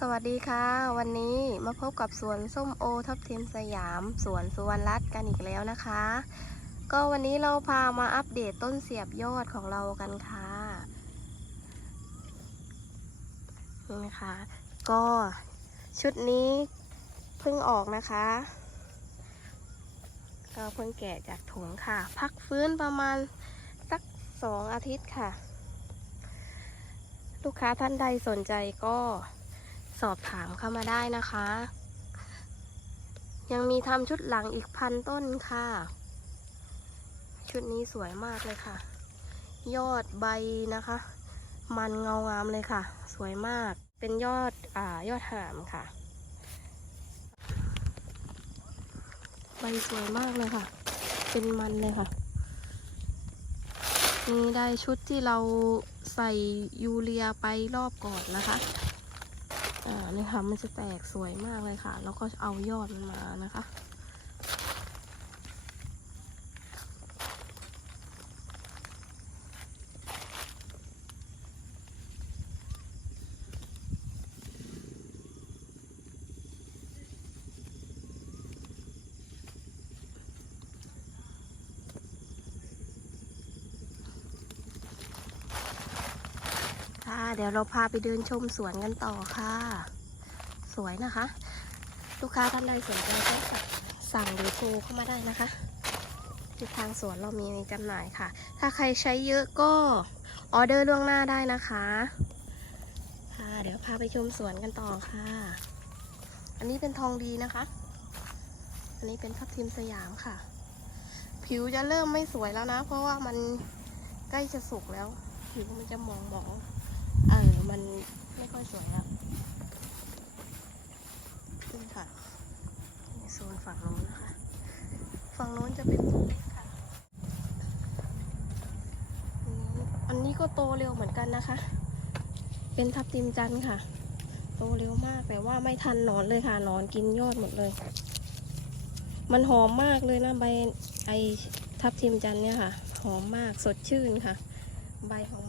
สวัสดีค่ะ วันนี้มาพบกับสวนส้มโอทับทิมสยาม สวนสุวรรณรัตน์กันอีกแล้วนะคะ ก็วันนี้เราพามาอัปเดตต้นเสียบยอดของเรากันค่ะนี่นะคะ ก็ชุดนี้เพิ่งออกนะคะก็เพิ่งแกะจากถุงค่ะ พักฟื้นประมาณสักสองอาทิตย์ค่ะ ลูกค้าท่านใดสนใจก็ สอบถามเข้ามาได้นะคะ ยังมีทำชุดหลังอีกพันต้นค่ะ ชุดนี้สวยมากเลยค่ะ ยอดใบนะคะ มันเงางามเลยค่ะ สวยมากเป็นยอดอ่ายอดหามค่ะ ใบสวยมากเลยค่ะ เป็นมันเลยค่ะนี่ได้ชุดที่เราใส่ยูเรียไปรอบก่อนนะคะ อ่านี่ค่ะมันจะแตกสวยมากเลยค่ะ แล้วก็เอายอดมันมานะคะ ดี๋ยวเราพาไปเดินชมสวนกันต่อค่ะ สวยนะคะ ลูกค้าท่านใดสนใจก็สั่งหรือโทรเข้ามาได้นะคะที่ทางสวนเรามีจำหน่ายค่ะ ถ้าใครใช้เยอะก็ออเดอร์ล่วงหน้าได้นะคะค่ะเดี๋ยวพาไปชมสวนกันต่อค่ะ อันนี้เป็นทองดีนะคะ อันนี้เป็นทับทิมสยามค่ะ ผิวจะเริ่มไม่สวยแล้วนะ เพราะว่ามันใกล้จะสุกแล้ว ผิวมันจะหมองหมองๆ มันไม่ค่อยสวยแล้วนี่ค่ะโซนฝั่งโน้นนะคะ ฝั่งโน้นจะเป็นต้นเล็กค่ะ อันนี้ก็โตเร็วเหมือนกันนะคะ เป็นทับทิมจันทร์ค่ะ โตเร็วมากแต่ว่าไม่ทันนอนเลยค่ะนอนกินยอดหมดเลย มันหอมมากเลยนะใบไอทับทิมจันทร์เนี่ยค่ะ หอมมากสดชื่นค่ะ ใบของ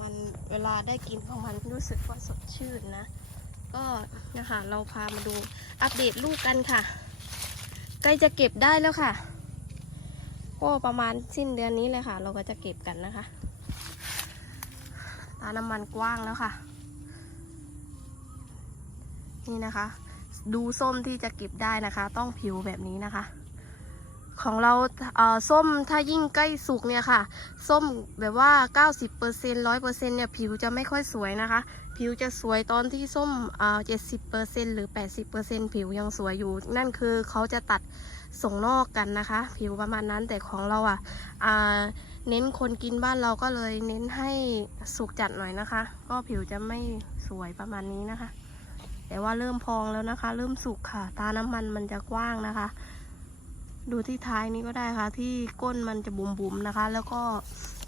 เวลาได้กินของมันรู้สึกว่าสดชื่นนะ ก็นะคะเราพามาดูอัปเดตลูกกันค่ะ ใกล้จะเก็บได้แล้วค่ะ ก็ประมาณสิ้นเดือนนี้เลยค่ะ เราก็จะเก็บกันนะคะ ตาน้ำมันกว้างแล้วค่ะ นี่นะคะ ดูส้มที่จะเก็บได้นะคะ ต้องผิวแบบนี้นะคะ ของเราเอ่อส้มถ้ายิ่งใกล้สุกเนี่ยค่ะ ส้มแบบว่า 90% 100%เนี่ยผิวจะไม่ค่อยสวยนะคะ ผิวจะสวยตอนที่ส้มเอ่อ70%หรือ 80%ผิวยังสวยอยู่ นั่นคือเขาจะตัดส่งนอกกันนะคะ ผิวประมาณนั้นแต่ของเราอะอ่าเน้นคนกินบ้านเราก็เลยเน้นให้สุกจัดหน่อยนะคะ ก็ผิวจะไม่สวยประมาณนี้นะคะ แต่ว่าเริ่มพองแล้วนะคะ เริ่มสุกค่ะ ตาน้ำมันมันจะกว้างนะคะ ดูที่ท้ายนี้ก็ได้ค่ะ ที่ก้นมันจะบุ๋มๆนะคะ แล้วก็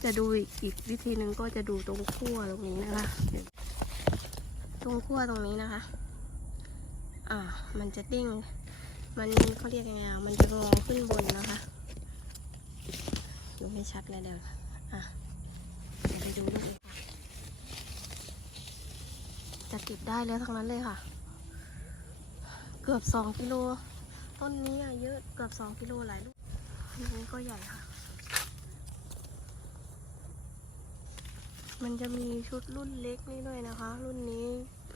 จะดูอีกอีกวิธีหนึ่งก็จะดูตรงขั้วตรงนี้นะคะ ตรงขั้วตรงนี้นะคะ อ่า มันจะดิ้ง มันเขาเรียกยังไงอะมันจะงอขึ้นบนนะคะดูไม่ชัดเลยเดี๋ยวอะเดี๋ยวไปดูลูกเลยค่ะจะเก็บได้แล้วทั้งนั้นเลยค่ะ เกือบสองกิโล ต้นนี้อะเยอะเกือบสองกิโลหลายลูกอันนี้ก็ใหญ่ค่ะ มันจะมีชุดรุ่นเล็กนี่ด้วยนะคะ รุ่นนี้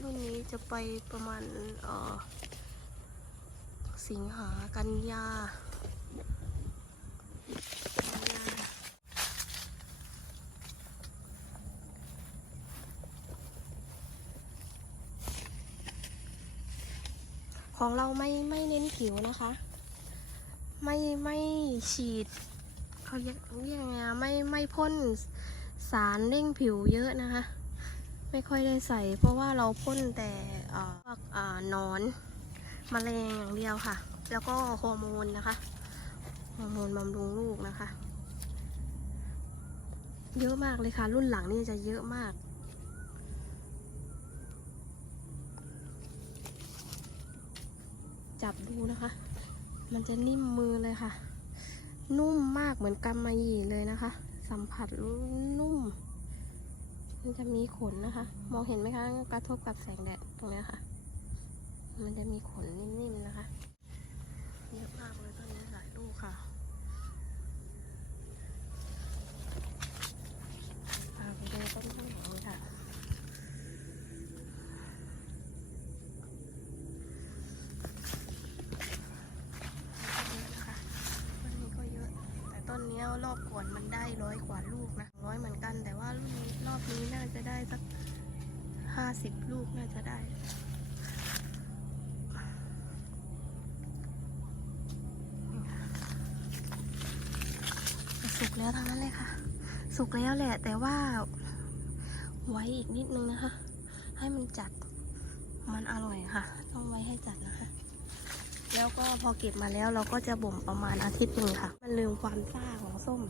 รุ่นนี้จะไปประมาณเออสิงหากันยากันยา ของเราไม่ไม่เน้นผิวนะคะ ไม่ไม่ฉีดเขาเรียกเรียกยังไงไม่ไม่พ่นสารเร่งผิวเยอะนะคะ ไม่ค่อยได้ใส่ เพราะว่าเราพ่นแต่เอ่อพวกเอ่อนอนมแมลงอย่างเดียวค่ะ แล้วก็ฮอร์โมนนะคะฮอร์โมนบำรุงลูกนะคะ เยอะมากเลยค่ะ รุ่นหลังนี่จะเยอะมาก จับ ดูนะคะ มันจะนิ่มมือเลยค่ะ นุ่มมากเหมือนกำมะหยี่เลยนะคะ สัมผัสนุ่ม มันจะมีขนนะคะ มองเห็นไหมคะกระทบกับแสงแดดตรงนี้ค่ะ มันจะมีขนนิ่มๆนะคะเยอะมากเลยต้นนี้หลายลูกค่ะพาไปดูต้นข้างหลังเลยค่ะ เยอะนะคะต้นนี้ก็เยอะ แต่ต้นเนี้ยรอบก่อนมันได้ร้อยกว่าลูกนะร้อยเหมือนกัน แต่ว่ารุ่นนี้รอบนี้น่าจะได้ สักห้าสิบลูกน่าจะได้ สุกแล้วทั้งนั้นเลยค่ะ สุกแล้วแหละ แต่ว่า ไว้อีกนิดนึงนะคะ ให้มันจัดมันอร่อยค่ะ ต้องไว้ให้จัดนะคะ แล้วก็พอเก็บมาแล้วเราก็จะบ่มประมาณอาทิตย์หนึ่งค่ะ มันลืมความซ่าของส้ม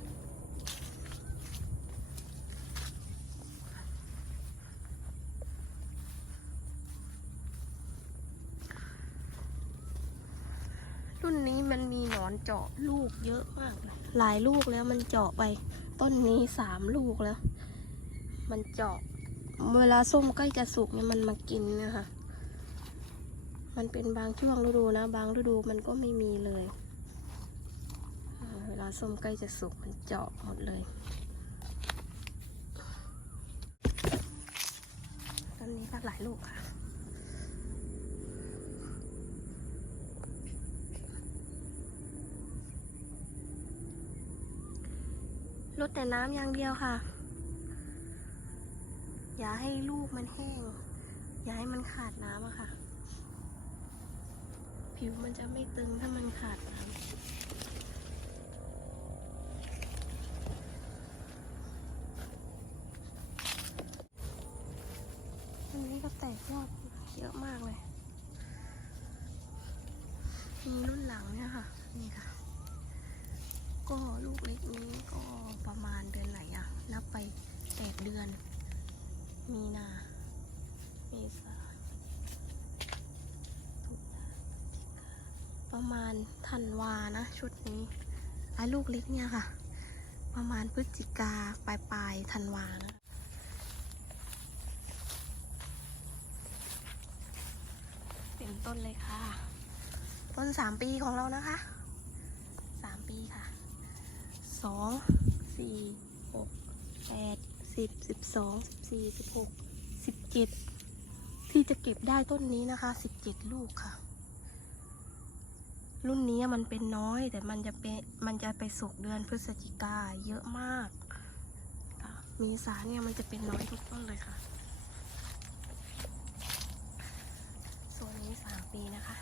รุ่นนี้มันมีหนอน เจาะลูกเยอะมากเลยหลายลูกแล้วมันเจาะไป ต้นนี้สามลูกแล้ว มันเจาะ เวลาส้มใกล้จะสุกเนี่ยมันมากินนะคะ มันเป็นบางช่วงฤดูนะ บางฤดูมันก็ไม่มีเลย เวลาส้มใกล้จะสุกมันเจาะหมดเลยต้นนี้ก็หลายลูกค่ะ ลดแต่น้ำอย่างเดียวค่ะ อย่าให้ลูกมันแห้ง อย่าให้มันขาดน้ำอะค่ะ ผิวมันจะไม่ตึงถ้ามันขาดน้ำอันนี้ก็แตกยอดเยอะมากเลย มีรุ่นหลังเนี่ยค่ะ นี่ค่ะ ก็ลูกเล็กนี้ก็ประมาณเดือนไหนอะนับไปแปดเดือน มีนาเมษาประมาณธันวานะ ชุดนี้ไอ้ลูกเล็กเนี่ยค่ะ ประมาณพฤศจิกาปลายปลายธันวานะเต็มต้นเลยค่ะ ต้นสามปีของเรานะคะสามปีค่ะ สองสี่หกแปดสิบสิบสองสิบสี่สิบหกสิบเจ็ดที่จะเก็บได้ต้นนี้นะคะสิบเจ็ดลูกค่ะ รุ่นนี้มันเป็นน้อยแต่มันจะเป็นมันจะไปสุกเดือนพฤศจิกาเยอะมาก มีสารเนี่ยมันจะเป็นน้อยทุกต้นเลยค่ะ ส่วนนี้สามปีนะคะ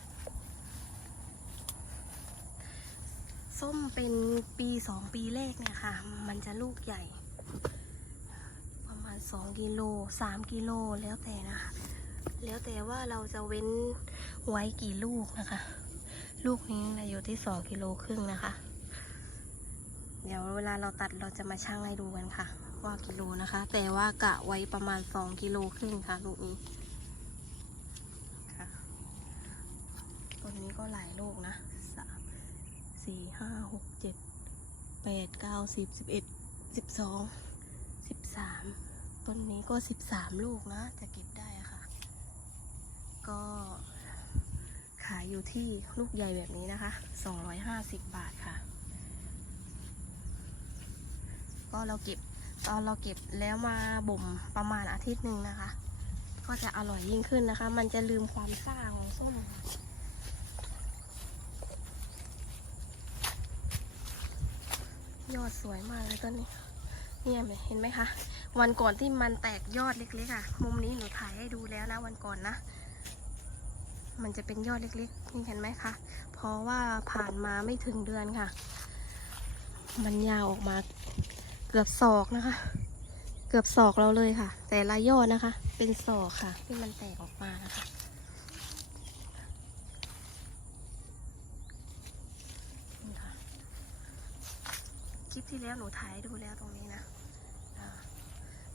ส้มเป็นปีสองปีแรกเนี่ยค่ะ มันจะลูกใหญ่ ประมาณสองกิโลสามกิโลแล้วแต่นะคะ แล้วแต่ว่าเราจะเว้นไว้กี่ลูกนะคะ ลูกนี้นะอยู่ที่สองกิโลครึ่งนะคะ เดี๋ยวเวลาเราตัดเราจะมาชั่งให้ดูกันค่ะ ว่ากิโลนะคะ แต่ว่ากะไว้ประมาณสองกิโลครึ่งค่ะ ลูกนี้ค่ะต้นนี้ก็หลายลูกนะ สี่ห้าหกเจ็ดแปดเก้าสิบสิบเอ็ดสิบสองสิบสามต้นนี้ก็สิบสามลูกนะ จะเก็บได้ค่ะ ก็ขายอยู่ที่ลูกใหญ่แบบนี้นะคะสองร้อยห้าสิบบาทค่ะ ก็เราเก็บตอนเราเก็บแล้วมาบ่มประมาณอาทิตย์หนึ่งนะคะ ก็จะอร่อยยิ่งขึ้นนะคะ มันจะลืมความซ่าของส้ม ยอดสวยมากเลยต้นนี้ เนี่ยเห็นไหมคะ วันก่อนที่มันแตกยอดเล็กๆอะ มุมนี้หนูถ่ายให้ดูแล้วนะวันก่อนนะ มันจะเป็นยอดเล็กๆ นี่เห็นไหมคะ เพราะว่าผ่านมาไม่ถึงเดือนค่ะ มันยาวออกมาเกือบศอกนะคะ เกือบศอกเราเลยค่ะ แต่ละยอดนะคะ เป็นศอกค่ะ ที่มันแตกออกมานะคะนี่ค่ะ ค ลิปที่แล้วหนูถ่ายดูแล้วตรงนี้นะ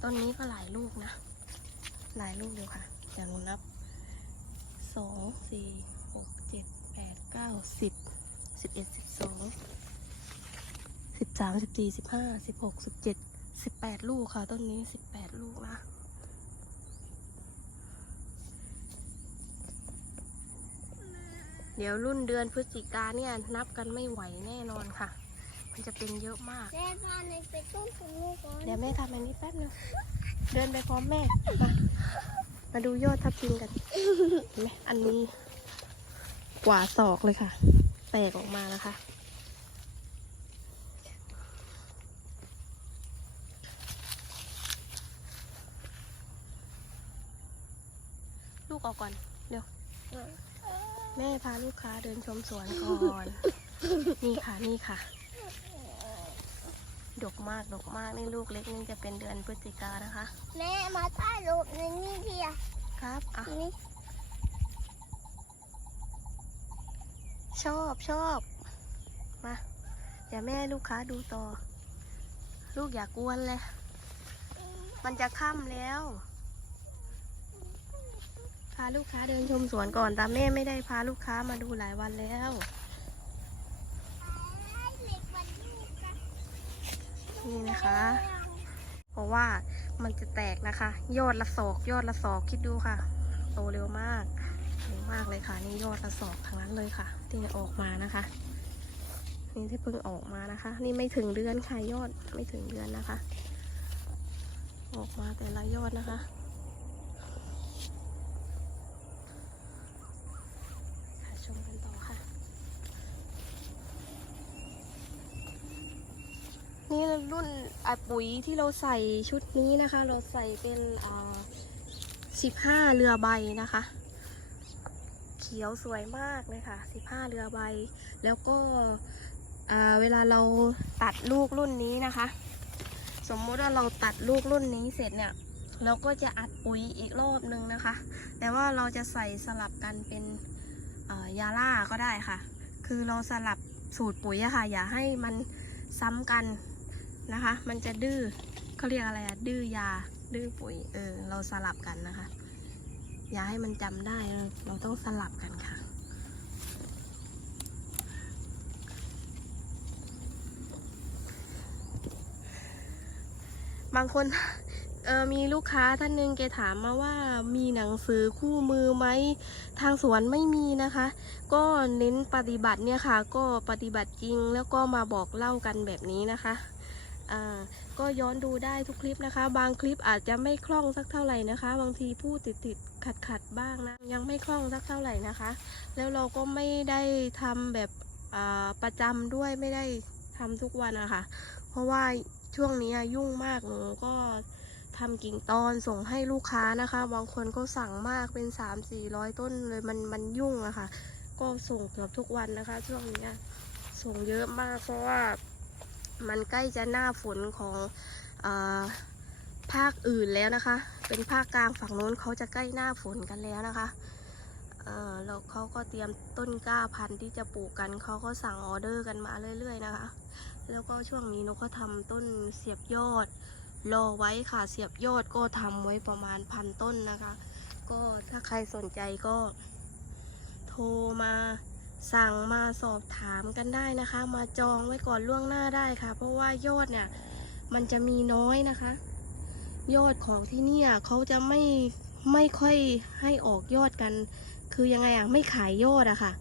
ต้นนี้ก็หลายลูกนะ หลายลูกเดียวค่ะเดี๋ยวหนูนับสองสี่หกเจ็ดแปดเก้าสิบสิบเอ็ดสิบสองสิบสามสิบสี่สิบห้าสิบหกสิบเจ็ดสิบแปดลูกค่ะ ต้นนี้สิบแปดลูกนะเดี๋ยวรุ่นเดือนพฤศจิกาเนี่ยนับกันไม่ไหวแน่นอนค่ะ มันจะเป็นเยอะมาก แม่พาในไปต้นของลูกก่อนเดี๋ยวแม่ทำอันนี้แป๊บนึงเดินไปพร้อมแม่ มามาดูยอดทับทิมกันเห็นไหมอันนี้ กว่าศอกเลยค่ะ แตกออกมานะคะ ลูกออกก่อน เดี๋ยว แม่พาลูกค้าเดินชมสวนก่อน นี่ค่ะ นี่ค่ะ ดกมากดกมากนี่ลูกเล็กนี่จะเป็นเดือนพฤศจิกานะคะ แม่มาใต้รูปในนี่พี่อะครับอะนี่ชอบชอบมาเดี๋ยวแม่ให้ลูกค้าดูต่อ ลูกอย่ากกวนเลย มันจะค่ำแล้ว พาลูกค้าเดินชมสวนก่อนแต่แม่ไม่ได้พาลูกค้ามาดูหลายวันแล้ว เหล็กมันลูกกัน นี่นะคะ เพราะว่ามันจะแตกนะคะ ยอดละศอกยอดละศอกคิดดูค่ะ โตเร็วมากเร็วมากเลยค่ะ นี่ยอดละศอกทางนั้นเลยค่ะ ที่ออกมานะคะ นี่ที่เพิ่งออกมานะคะ นี่ไม่ถึงเดือนค่ะยอดไม่ถึงเดือนนะคะ ออกมาแต่ละยอดนะคะชมกันต่อค่ะ นี่ รุ่นปุ๋ยที่เราใส่ชุดนี้นะคะ เราใส่เป็นสิบห้าเรือใบนะคะ เขียวสวยมากเลยค่ะสิบห้าเรือใบ แล้วก็เวลาเราตัดลูกรุ่นนี้นะคะ สมมติว่าเราตัดลูกรุ่นนี้เสร็จเนี่ย เราก็จะอัดปุ๋ยอีกรอบนึงนะคะ แต่ว่าเราจะใส่สลับกันเป็นยาล่าก็ได้ค่ะ คือเราสลับสูตรปุ๋ยอะค่ะ อย่าให้มันซ้ำกัน นะคะ มันจะดื้อเขาเรียกอะไรอะดื้อยา ดื้อปุ๋ย เออ เราสลับกันนะคะ อย่าให้มันจำได้ เราต้องสลับกันค่ะ บางคนเออมีลูกค้าท่านหนึ่งแกถามมาว่ามีหนังสือคู่มือไหมทางสวนไม่มีนะคะ ก็เน้นปฏิบัติเนี่ยค่ะ ก็ปฏิบัติจริงแล้วก็มาบอกเล่ากันแบบนี้นะคะ อ่าก็ย้อนดูได้ทุกคลิปนะคะ บางคลิปอาจจะไม่คล่องสักเท่าไหร่นะคะ บางทีพูดติดติดขัดขัดบ้างนะยังไม่คล่องสักเท่าไหร่นะคะ แล้วเราก็ไม่ได้ทำแบบอ่าประจำด้วยไม่ได้ทำทุกวันอะคะเพราะว่าช่วงนี้ยุ่งมากหนูก็ทำกิ่งตอนส่งให้ลูกค้านะคะ บางคนก็สั่งมากเป็นสามสี่ร้อยต้นเลยมันมันยุ่งอะค่ะ ก็ส่งเกือบทุกวันนะคะ ช่วงนี้ส่งเยอะมากเพราะว่า มันใกล้จะหน้าฝนของอภาคอื่นแล้วนะคะ เป็นภาคกลางฝั่งโน้นเขาจะใกล้หน้าฝนกันแล้วนะคะเออแล้วเขาก็เตรียมต้นกล้าพันธุ์ที่จะปลูกกันเขาก็สั่งออเดอร์กันมาเรื่อย ๆ นะคะ แล้วก็ช่วงนี้นกก็ทำต้นเสียบยอด รอไว้ค่ะเสียบยอดก็ทำไว้ประมาณพันต้นนะคะ ก็ถ้าใครสนใจก็โทรมา สั่งมาสอบถามกันได้นะคะ มาจองไว้ก่อนล่วงหน้าได้ค่ะ เพราะว่ายอดเนี่ย มันจะมีน้อยนะคะ ยอดของที่เนี่ยเขาจะไม่ไม่ค่อยให้ออกยอดกัน คือยังไงอะไม่ขายยอดอะค่ะ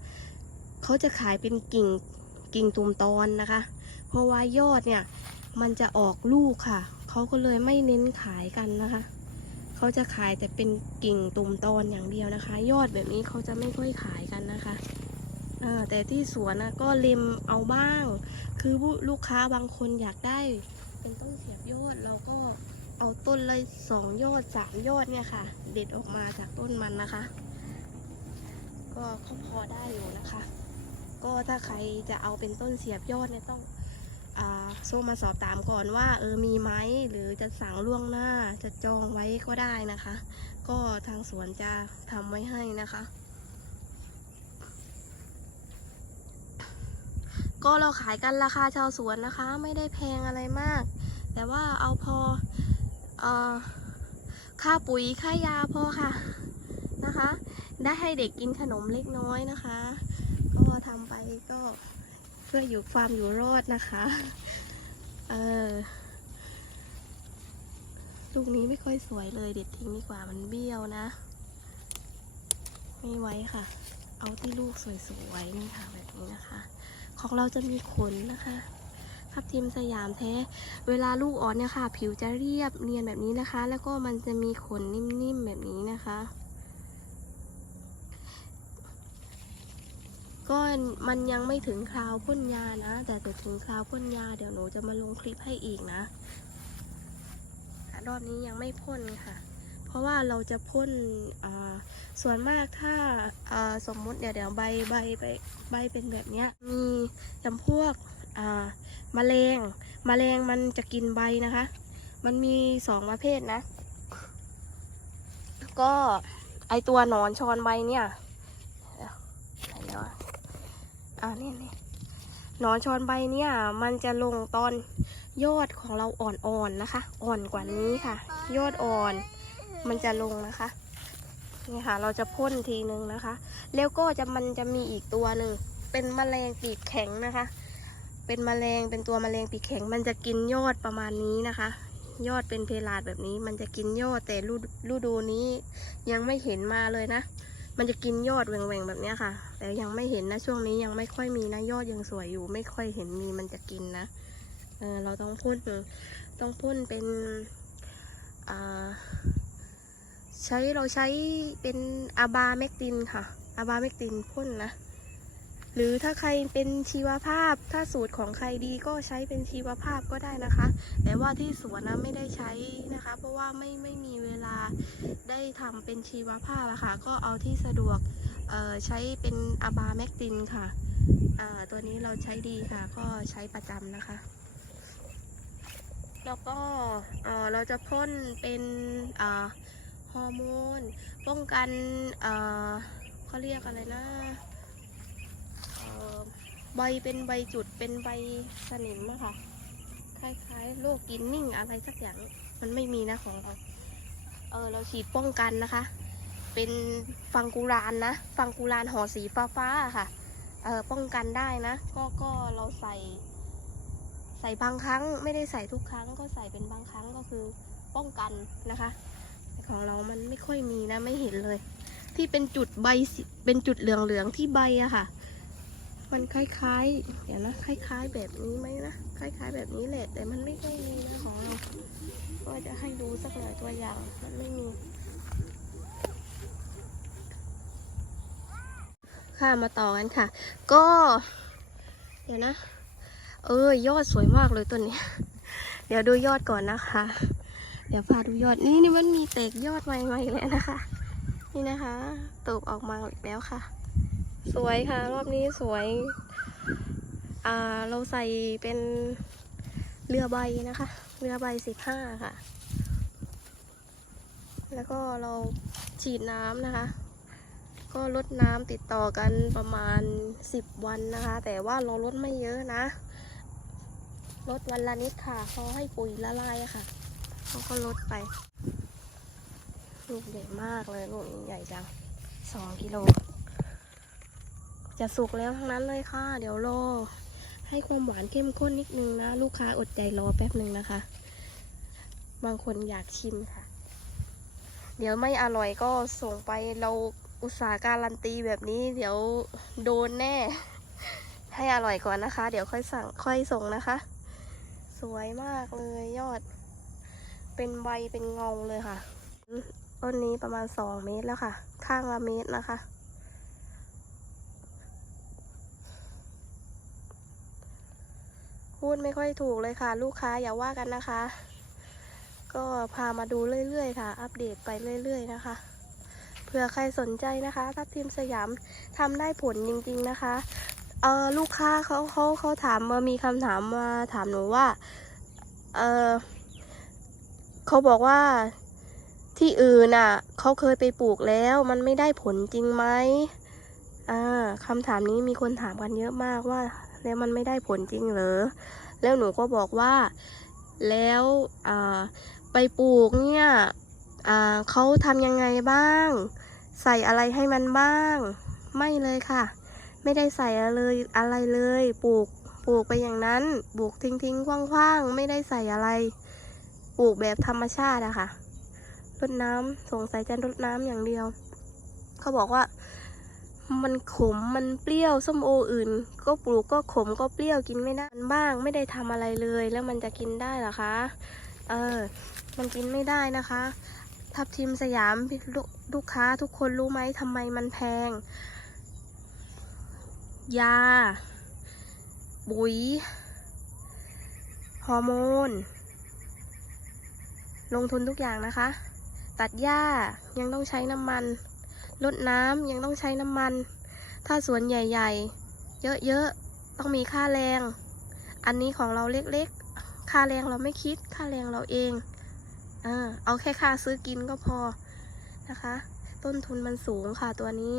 เขาจะขายเป็นกิ่งกิ่งตุ่มตอนนะคะ เพราะว่ายอดเนี่ย มันจะออกลูกค่ะเขาก็เลยไม่เน้นขายกันนะคะเขาจะขายแต่เป็นกิ่งตุ่มตอนอย่างเดียวนะคะ ยอดแบบนี้เขาจะไม่ค่อยขายกันนะคะ แต่ที่สวนนะก็เล็มเอาบ้าง คือลูกค้าบางคนอยากได้ เป็นต้นเสียบยอดเราก็เอาต้นเลยสองยอดสามยอดเนี่ยค่ะ เด็ดออกมาจากต้นมันนะคะ ก็ก็พอได้อยู่นะคะ ก็ถ้าใครจะเอาเป็นต้นเสียบยอดเนี่ยต้องโทรมาสอบถามก่อนว่าเออมีไหมหรือจะสั่งล่วงหน้าจะจองไว้ก็ได้นะคะ ก็ทางสวนจะทำไว้ให้นะคะ ก็เราขายกันราคาชาวสวนนะคะ ไม่ได้แพงอะไรมาก แต่ว่าเอาพอเออค่าปุ๋ยค่ายาพอค่ะนะคะ ได้ให้เด็กกินขนมเล็กน้อยนะคะ ก็ทำไปก็เพื่ออยู่ความอยู่รอดนะคะเออลูกนี้ไม่ค่อยสวยเลยเด็ดทิ้งดีกว่ามันเบี้ยวนะ ไม่ไว้ค่ะ เอาที่ลูกสวยๆนี่ค่ะแบบนี้นะคะ ของเราจะมีขนนะคะทับทิมสยามแท้ เวลาลูกอ่อนเนี่ยค่ะ ผิวจะเรียบเนียนแบบนี้นะคะ แล้วก็มันจะมีขนนิ่มๆแบบนี้นะคะ ก็มันยังไม่ถึงคราวพ่นยานะ แต่จะถึงคราวพ่นยาเดี๋ยวหนูจะมาลงคลิปให้อีกนะรอบนี้ยังไม่พ่นค่ะ ราะว่าเราจะพ่นส่วนมากถ้าสมมุติเดี๋ยวเดี๋ยวใบใบใบใบเป็นแบบเนี้ยมีจำพวกอ่าแมลงแมลงมันจะกินใบนะคะ มันมีสองประเภทนะ ก็ไอตัวหนอนชอนใบเนี่ยเดี๋ยวไหนแล้วอะอ่านี่นี่หนอนชอนใบเนี่ย มันจะลงตอนยอดของเราอ่อนๆนะคะ อ่อนกว่านี้ค่ะ ยอดอ่อน มันจะลงนะคะนี่ค่ะเราจะพ่นทีนึงนะคะ แล้วก็จะมันจะมีอีกตัวหนึ่งเป็นแมลงปีกแข็งนะคะ เป็นแมลงเป็นตัวแมลงปีกแข็ง มันจะกินยอดประมาณนี้นะคะ ยอดเป็นเพลาดแบบนี้ มันจะกินยอดแต่ฤดูนี้ยังไม่เห็นมาเลยนะ มันจะกินยอดแหว่งๆแบบนี้ค่ะ แต่ยังไม่เห็นนะช่วงนี้ยังไม่ค่อยมีนะยอดยังสวยอยู่ ไม่ค่อยเห็นมีมันจะกินนะเออเราต้องพ่นต้องพ่นเป็นอ่า ใช้เราใช้เป็นอาบาเมกตินค่ะ อาบาเมกตินพ่นนะ หรือถ้าใครเป็นชีวภาพ ถ้าสูตรของใครดีก็ใช้เป็นชีวภาพก็ได้นะคะ แต่ว่าที่สวนนะไม่ได้ใช้นะคะ เพราะว่าไม่ไม่มีเวลาได้ทำเป็นชีวภาพอะค่ะ ก็เอาที่สะดวกใช้เป็นอาบาเมกตินค่ะ ตัวนี้เราใช้ดีค่ะ ก็ใช้ประจำนะคะแล้วก็เอ่อเราจะพ่นเป็นอ่า ฮอร์โมน ป้องกันเขาเรียกอะไรนะใบเป็นใบจุดเป็นใบสนิมอะค่ะ คล้ายๆโรคกินนิ่งอะไรสักอย่างมันไม่มีนะของเรา เออเราฉีดป้องกันนะคะ เป็นฟังกูรานนะ ฟังกูรานห่อสีฟ้าๆอะค่ะ เออป้องกันได้นะ ก็ก็เราใส่ ใส่บางครั้งไม่ได้ใส่ทุกครั้งก็ใส่เป็นบางครั้งก็คือป้องกันนะคะ ของเรามันไม่ค่อยมีนะไม่เห็นเลย ที่เป็นจุดใบเป็นจุดเหลืองๆที่ใบอะค่ะ มันคล้ายๆเดี๋ยวนะคล้าย ๆ แบบนี้ไหมนะคล้าย ๆ แบบนี้แหละ แต่มันไม่ค่อยมีนะของเราก็จะให้ดูสักหน่อยตัวอย่างมันไม่มีค่ะมาต่อกันค่ะ ก็ เดี๋ยวนะ เออยอดสวยมากเลยต้นนี้ เดี๋ยวดูยอดก่อนนะคะ ดี๋ยวพาดูยอดนี่นี่มันมีเตกยอดใหม่ๆแล้วนะคะ นี่นะคะตูบออกมาอีกแล้วค่ะ สวยค่ะ รอบนี้สวยอ่าเราใส่เป็นเรือใบนะคะ เรือใบสิบห้าค่ะ แล้วก็เราฉีดน้ำนะคะ ก็ลดน้ำติดต่อกันประมาณสิบวันนะคะ แต่ว่าเราลดไม่เยอะนะลดวันละนิดค่ะเขาให้ปุ๋ยละลายค่ะ เขาก็ลดไป ลูกใหญ่มากเลยลูกใหญ่จังสองกิโล จะสุกแล้วทั้งนั้นเลยค่ะ เดี๋ยวรอให้ความหวานเข้มข้นนิดนึงนะ ลูกค้าอดใจรอแป๊บหนึ่งนะคะ บางคนอยากชิมค่ะ เดี๋ยวไม่อร่อยก็ส่งไปเราอุตสาหการันตีแบบนี้ เดี๋ยวโดนแน่ ให้อร่อยก่อนนะคะ เดี๋ยวค่อยสั่งค่อยส่งนะคะ สวยมากเลยยอด เป็นใบเป็นเงาเลยค่ะ ต้นนี้ประมาณสองเมตรแล้วค่ะ ข้างละเมตรนะคะ พูดไม่ค่อยถูกเลยค่ะ ลูกค้าอย่าว่ากันนะคะ ก็พามาดูเรื่อยๆค่ะ อัปเดตไปเรื่อยๆนะคะเผื่อใครสนใจนะคะทัพทีมสยามทำได้ผลจริงๆนะคะเออลูกค้าเขาเขาเขาถามมามีคำถามมาถามหนูว่า เออ เขาบอกว่าที่อื่นน่ะเขาเคยไปปลูกแล้วมันไม่ได้ผลจริงไหมอ่าคำถามนี้มีคนถามกันเยอะมากว่า แล้วมันไม่ได้ผลจริงเหรอแล้วหนูก็บอกว่าแล้วอ่าไปปลูกเนี่ยอ่าเขาทำยังไงบ้าง ใส่อะไรให้มันบ้าง ไม่เลยค่ะ ไม่ได้ใส่อะไรอะไรเลย ปลูกปลูกไปอย่างนั้นปลูกทิ้งทิ้งๆคว่างๆ ไม่ได้ใส่อะไร ปลูกแบบธรรมชาติอะค่ะรดน้ำสงสัยจะรดน้ำอย่างเดียว เขาบอกว่า มันขมมันเปรี้ยวส้มโออื่น ก็ปลูกก็ขมก็เปรี้ยวกินไม่ได้บ้าง ไม่ได้ทำอะไรเลย แล้วมันจะกินได้หรอคะเออ มันกินไม่ได้นะคะ ทับทิมสยามลลูกค้าทุกคนรู้ไหมทำไมมันแพง ยาปุ๋ยฮอร์โมน ลงทุนทุกอย่างนะคะ ตัดหญ้ายังต้องใช้น้ำมันลดน้ำยังต้องใช้น้ำมัน ถ้าสวนใหญ่ ๆ เยอะๆต้องมีค่าแรง อันนี้ของเราเล็กๆ ค่าแรงเราไม่คิดค่าแรงเราเองเออเอาแค่ค่าซื้อกินก็พอนะคะ ต้นทุนมันสูงค่ะตัวนี้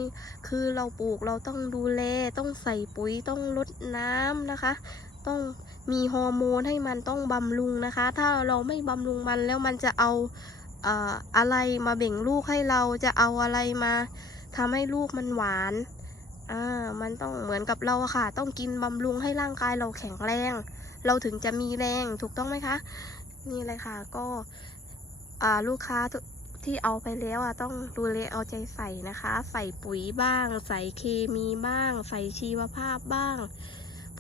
คือเราปลูกเราต้องดูแลต้องใส่ปุ๋ยต้องลดน้ำนะคะ ต้อง มีฮอร์โมนให้มันต้องบำรุงนะคะ ถ้าเราไม่บำรุงมันแล้วมันจะเอาอะไรมาเบ่งลูกให้เราจะเอาอะไรมาทำให้ลูกมันหวานอ่ามันต้องเหมือนกับเราค่ะ ต้องกินบำรุงให้ร่างกายเราแข็งแรง เราถึงจะมีแรงถูกต้องไหมคะ นี่เลยค่ะก็อ่าลูกค้าท,ที่เอาไปแล้วอะต้องดูแลเอาใจใส่นะคะ ใส่ปุ๋ยบ้าง ใส่เคมีบ้าง ใส่ชีวภาพบ้าง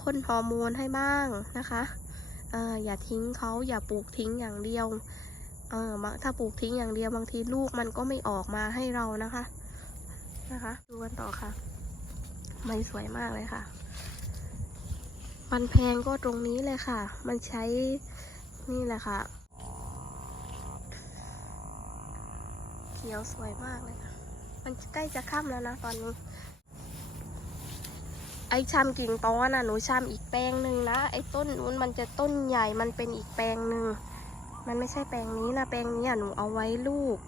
พ่นฮอร์โมนให้บ้างนะคะเอออย่าทิ้งเขาอย่าปลูกทิ้งอย่างเดียวเออถ้าปลูกทิ้งอย่างเดียวบางทีลูกมันก็ไม่ออกมาให้เรานะคะ นะคะ ดูกันต่อค่ะใบสวยมากเลยค่ะ มันแพงก็ตรงนี้เลยค่ะ มันใช้นี่แหละค่ะ เขียวสวยมากเลยค่ะ มันใกล้จะค่ำแล้วนะตอนนี้ ไอ้ชามกิ่งตอนน่ะหนูชามอีกแปลงหนึ่งนะไอ้ต้นนู้นมันจะต้นใหญ่มันเป็นอีกแปลงหนึ่งมันไม่ใช่แปลงนี้นะแปลงนี้อะหนูเอาไว้ลูก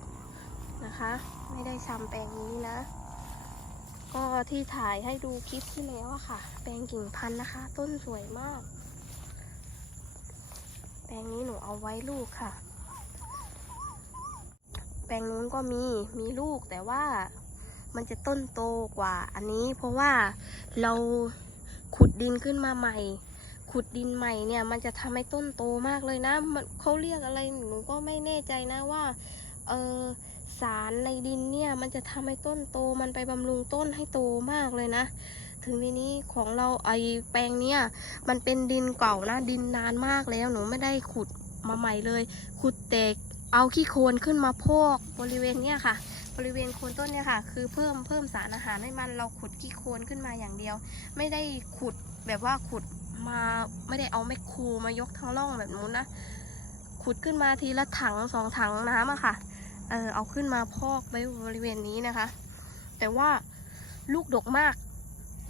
นะคะ ไม่ได้ชำแปลงนี้นะ ก็ที่ถ่ายให้ดูคลิปที่แล้วอะค่ะ แปลงกิ่งพันธุ์นะคะ ต้นสวยมาก แปลงนี้หนูเอาไว้ลูกค่ะ แปลงนู้นก็มีมีลูกแต่ว่า มันจะต้นโตกว่าอันนี้ เพราะว่าเราขุดดินขึ้นมาใหม่ ขุดดินใหม่เนี่ย มันจะทำให้ต้นโตมากเลยนะมันเขาเรียกอะไรหนูก็ไม่แน่ใจนะว่าเออสารในดินเนี่ย มันจะทำให้ต้นโตมันไปบำรุงต้นให้โตมากเลยนะ ถึงทีนี้ของเราไอแปลงเนี่ยมันเป็นดินเก่านะดินนานมากแล้วหนูไม่ได้ขุดมาใหม่เลย ขุดแต่เอาขี้โคลนขึ้นมาพอกบริเวณเนี่ยค่ะ บริเวณโคนต้นเนี่ยค่ะ คือเพิ่มเพิ่มสารอาหารให้มันเราขุดขี้โคนขึ้นมาอย่างเดียว ไม่ได้ขุดแบบว่าขุดมาไม่ได้เอาแมคโครมายกทั้งร่องแบบนู้นนะขุดขึ้นมาทีละถังสองถังน้ำอะค่ะเออเอาขึ้นมาพอกไว้บริเวณนี้นะคะ แต่ว่าลูกดกมาก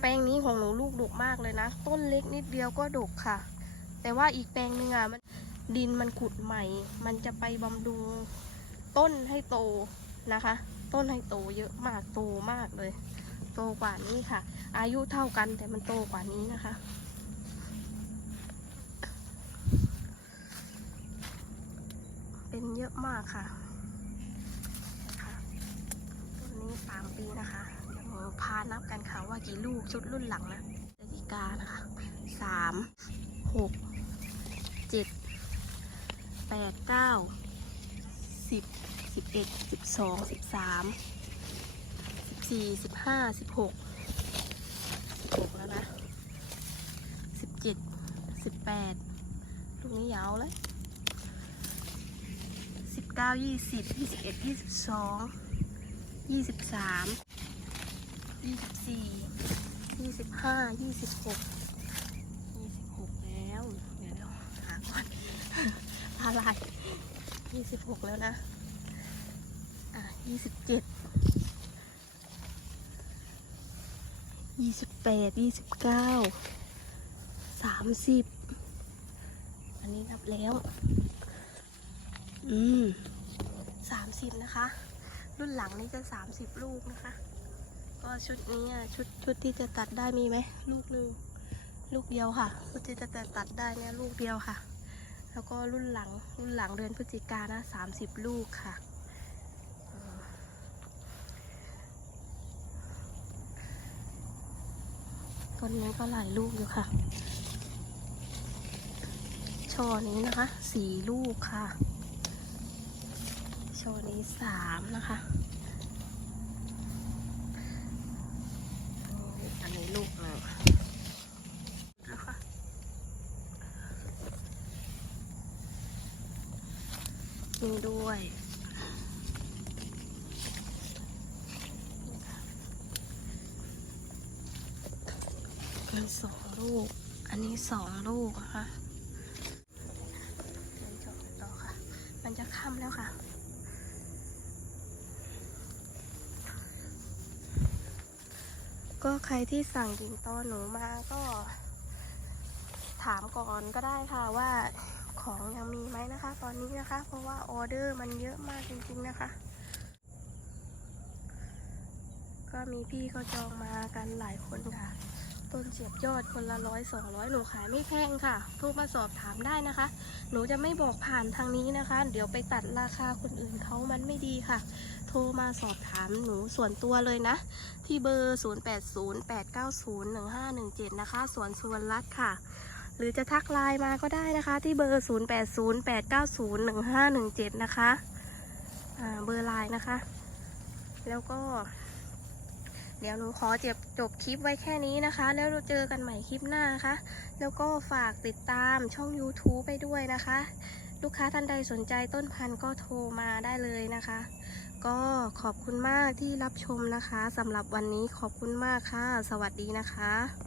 แปลงนี้ของหนูลูกดกมากเลยนะ ต้นเล็กนิดเดียวก็ดกค่ะ แต่ว่าอีกแปลงหนึ่งอะมันดินมันขุดใหม่ มันจะไปบำรุงต้นให้โตนะคะ ต้นให้โตเยอะมากโตมากเลย โตกว่านี้ค่ะ อายุเท่ากันแต่มันโตกว่านี้นะคะ เป็นเยอะมากค่ะต้นนี้สามปีนะคะเดี๋ยวหนูพานับกันค่ะว่ากี่ลูกชุดรุ่นหลังนะพฤศจิกานะคะสามหกเจ็ดแปดเก้าสิบ สิบเอ็ดสิบสองสิบสามสิบสี่สิบห้าสิบหกสิบหกแล้วนะสิบเจ็ดสิบแปดลูกนี้ยาวเลยสิบเก้ายี่สิบยี่สิบเอ็ดยี่สิบสองยี่สิบสามยี่สิบสี่ยี่สิบห้ายี่สิบหกยี่สิบหกแล้ว เดี๋ยวเดี๋ยวหาก่อนอะไรยี่สิบหกแล้วนะอะ ยี่สิบเจ็ดยี่สิบแปดยี่สิบเก้าสามสิบอันนี้นับแล้ว อืมสามสิบนะคะ รุ่นหลังนี้จะสามสิบลูกนะคะ ก็ชุดนี้อะชุดชุดที่จะตัดได้มีไหมลูกหนึ่งลูกเดียวค่ะชุดที่จะตัดได้เนี่ยลูกเดียวค่ะ แล้วก็รุ่นหลังรุ่นหลังเดือนพฤศจิกานะสามสิบลูกค่ะ วันนี้ก็หลายลูกอยู่ค่ะชอนี้นะคะสี่ลูกค่ะชอนี้สามนะคะ อันนี้ลูกแล้วนี่ด้วย สองลูก อันนี้สองลูกนะคะเดินชมกันต่อค่ะ มันจะค่ำแล้วค่ะ ก็ใครที่สั่งกิ่งตอหนูมาก็ ถามก่อนก็ได้ค่ะว่าของยังมีไหมนะคะ ตอนนี้นะคะ เพราะว่าออเดอร์มันเยอะมากจริงๆนะคะ ก็มีพี่เขาจองมากันหลายคนค่ะ ต้นเสียบยอดคนละร้อยสองร้อยหนูขายไม่แพงค่ะ โทรมาสอบถามได้นะคะ หนูจะไม่บอกผ่านทางนี้นะคะ เดี๋ยวไปตัดราคาคนอื่นเขามันไม่ดีค่ะ โทรมาสอบถามหนูส่วนตัวเลยนะ ที่เบอร์ 0808901517 นะคะ สวนสุวรรณรัตน์ค่ะ หรือจะทักไลน์มาก็ได้นะคะ ที่เบอร์ 0808901517 นะคะอ่าเบอร์ไลน์นะคะ แล้วก็ เดี๋ยวหนูขอจบจบคลิปไว้แค่นี้นะคะ แล้วเราเจอกันใหม่คลิปหน้านะคะ แล้วก็ฝากติดตามช่อง YouTube ไปด้วยนะคะ ลูกค้าท่านใดสนใจต้นพันธุ์ก็โทรมาได้เลยนะคะ ก็ขอบคุณมากที่รับชมนะคะสำหรับวันนี้ขอบคุณมากค่ะ สวัสดีนะคะ